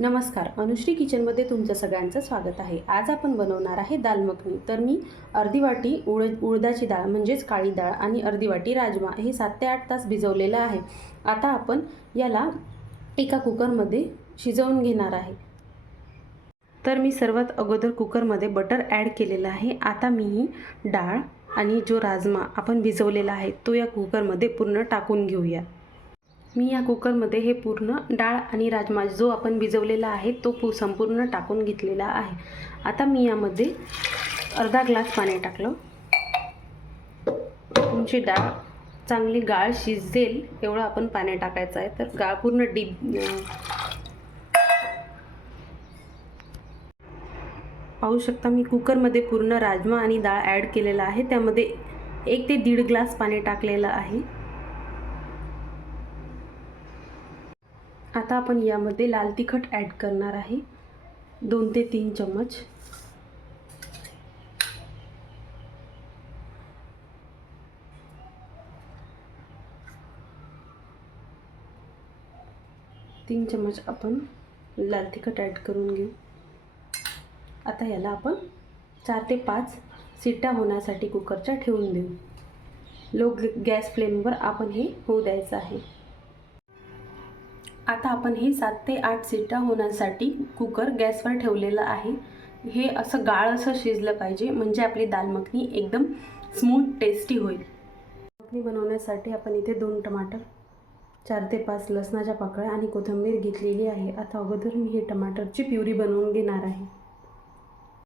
नमस्कार, अनुश्री किचनमध्ये तुमचं सगळ्यांचं स्वागत आहे। आज आपण बनवणार आहे दाल मखनी। तर मी अर्धी वाटी उडदाची डाळ म्हणजेच काळी डाळ आणि अर्धी वाटी राजमा हे 7 ते 8 तास भिजवलेलं आहे। आता आपण याला एका कुकरमध्ये शिजवून घेणार आहे। तर मी सर्वात अगोदर कुकरमध्ये बटर ॲड केलेलं आहे। आता मी ही डाळ आणि जो राजमा आपण भिजवलेला आहे तो या कुकरमध्ये पूर्ण टाकून घेऊया। मी या कुकरमध्ये हे पूर्ण डाळ आणि राजमा जो आपण भिजवलेला आहे तो संपूर्ण टाकून घेतलेला आहे। आता मी यामध्ये अर्धा ग्लास पाणी टाकलं। तुमची डाळ चांगली गाळ शिजेल एवढं आपण पाणी टाकायचं आहे। तर गाळ पूर्ण पाहू शकता मी कुकरमध्ये पूर्ण राजमा आणि डाळ ॲड केलेला आहे। त्यामध्ये 1 ते 1.5 ग्लास पाणी टाकलेलं आहे। आता आपण यामध्ये लाल तिखट ॲड करणार आहे 2 ते 3 चम्मच। तीन चम्मच आपण लाल तिखट ॲड करून घेऊ। आता याला आपण 4 ते 5 शिट्ट्या होण्यासाठी कुकरच्या ठेवून देऊ। लो गॅस फ्लेमवर आपण हे होऊ द्यायचं आहे। आता आपण हे 7 ते 8 शिट्ट्या होण्यासाठी कुकर गॅसवर ठेवलेलं आहे। हे असं गाळ असं शिजलं पाहिजे म्हणजे आपली दाल मखनी एकदम स्मूथ टेस्टी होईल। मखनी बनवण्यासाठी आपण इथे 2 टमाटर, 4 ते 5 लसणाच्या पाकळ्या आणि कोथिंबीर घेतलेली आहे। आता अगोदर मी हे टमाटरची प्युरी बनवून घेणार आहे।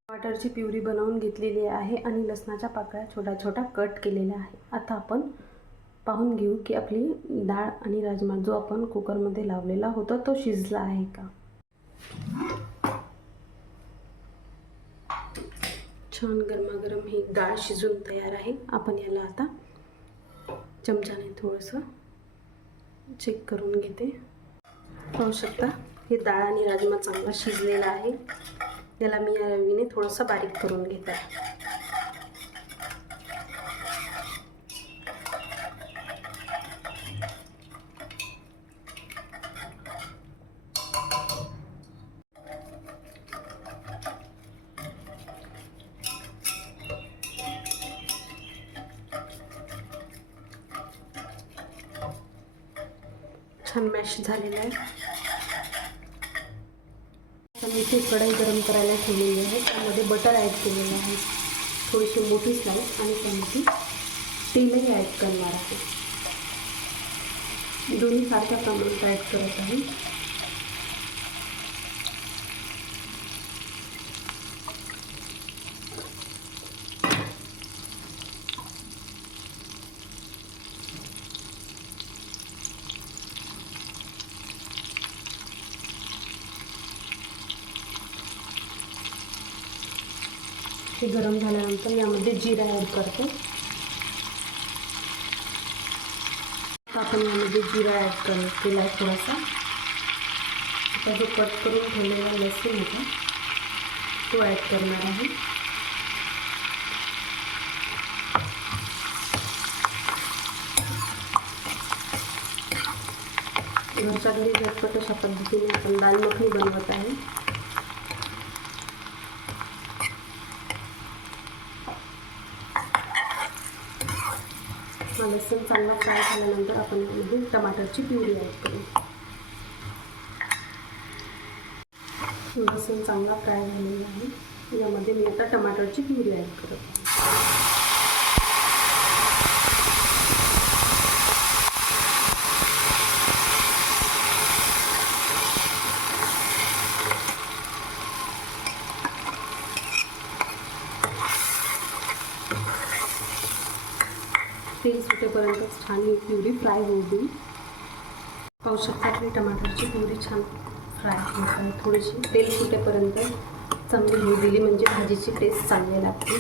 टमाटरची प्युरी बनवून घेतलेली आहे आणि लसणाच्या पाकळ्या छोट्या छोट्या कट केलेल्या आहे। आता आपण पाहून घेऊ की आपली डाळ आणि राजमा जो आपण कुकरमध्ये लावलेला होता तो शिजला आहे का। छान गरमागरम ही डाळ शिजून तयार आहे। आपण याला आता चमच्याने थोडंसं चेक करून घेते। पाहू शकता हे डाळ आणि राजमा चांगला शिजलेला आहे। याला मी या रवीने थोडंसं बारीक करून घेते। छान मॅश झालेला आहे। मी इथे कढई गरम करायला ठेवलेली आहे। त्यामध्ये बटर ॲड केलेलं आहे, थोडीशी मोठी स्लाइस आणि त्यामध्ये तेलही ॲड करणार आहे। दोन्ही सारख्या प्रमाणात ॲड करत आहे। हे गरम झाल्यानंतर यामध्ये जिरा ॲड करते। आपण यामध्ये जिरा ॲड केला आहे थोडासा। आता जो कट करून ठेवलेला लसूण होता तो ॲड करणार आहे। घरच्या घरी झटपट अशा पद्धतीने आपण दाल मखनी बनवत आहे। लसूण चांगला फ्राय झाल्यानंतर आपण यामध्ये टमाटरची प्युरी ॲड करू। लसूण चांगला फ्राय झालेला आहे। यामध्ये मी आता टमाटरची प्युरी ॲड करते। तेल सुटेपर्यंत छान ही प्युरी फ्राय होऊ देऊ। पाहू शकता की टमाटरची प्युरी छान फ्राय होत आहे। थोडीशी तेल सुटेपर्यंत चांगली होऊ दिली म्हणजे भाजीची टेस्ट चांगली लागते।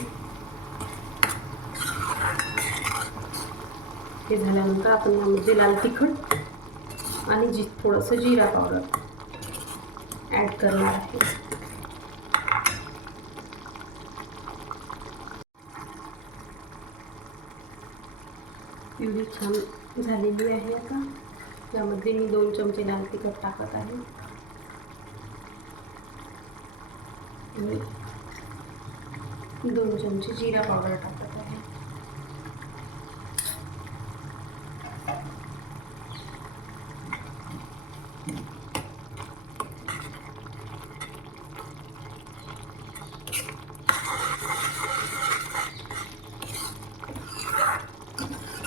हे झाल्यानंतर आपण यामध्ये लाल तिखट आणि थोडंसं जिरा पावडर ॲड करणार आहे। प्युरी छान झालेली आहे। आता यामध्ये मी 2 चमचे लाल तिखट टाकत आहे। आणि 2 चमचे जिरा पावडर टाकत आहे.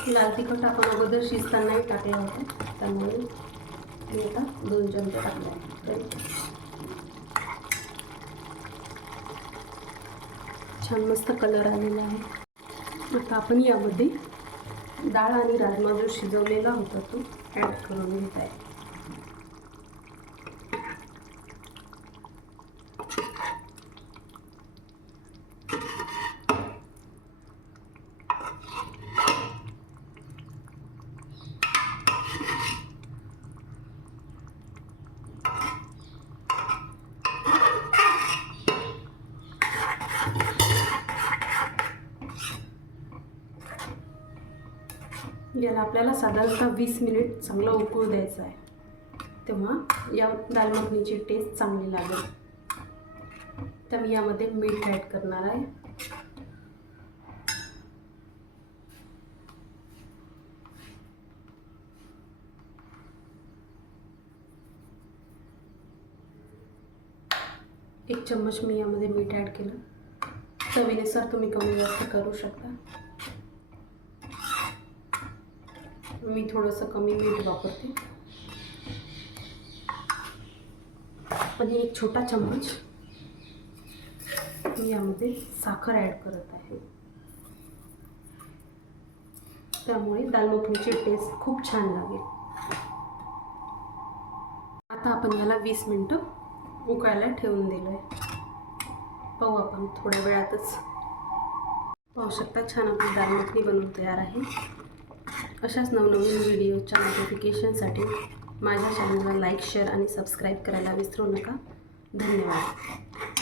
लाल तिखट आपण अगोदर शिजतानाही टाकलं होतं, त्यामुळे मी आता 2 चमचे टाकले आहे. छान मस्त कलर आलेला आहे. आता आपण यामध्ये डाळ आणि राजमा जो शिजवलेला होता तो ॲड करून घेत आहे. याला आपल्याला साधारणतः 20 मिनिट चांगलं उकळू द्यायचं आहे, तेव्हा या दाल मखनीची टेस्ट चांगली लागेल. तर मी यामध्ये मीठ ॲड करणार आहे. एक चम्मच मी यामध्ये मीठ ॲड केलं. चवीनुसार तुम्ही कमी जास्त करू शकता. मी थोडंसं कमी मीठ वापरते. आणि एक छोटा चम्मच मी यामध्ये साखर ॲड करत आहे. त्यामुळे दाल मखनीची टेस्ट खूप छान लागेल. आता आपण याला 20 मिनिटं उकळायला ठेवून दिलं आहे. पाहू आपण थोड्या वेळातच. पाहू शकता छान आपली दाल मखनी बनवून तयार आहे. अशाच नवनवीन व्हिडिओच्या नोटिफिकेशनसाठी माझ्या चॅनलला लाईक, शेअर आणि सबस्क्राईब करायला विसरू नका. धन्यवाद.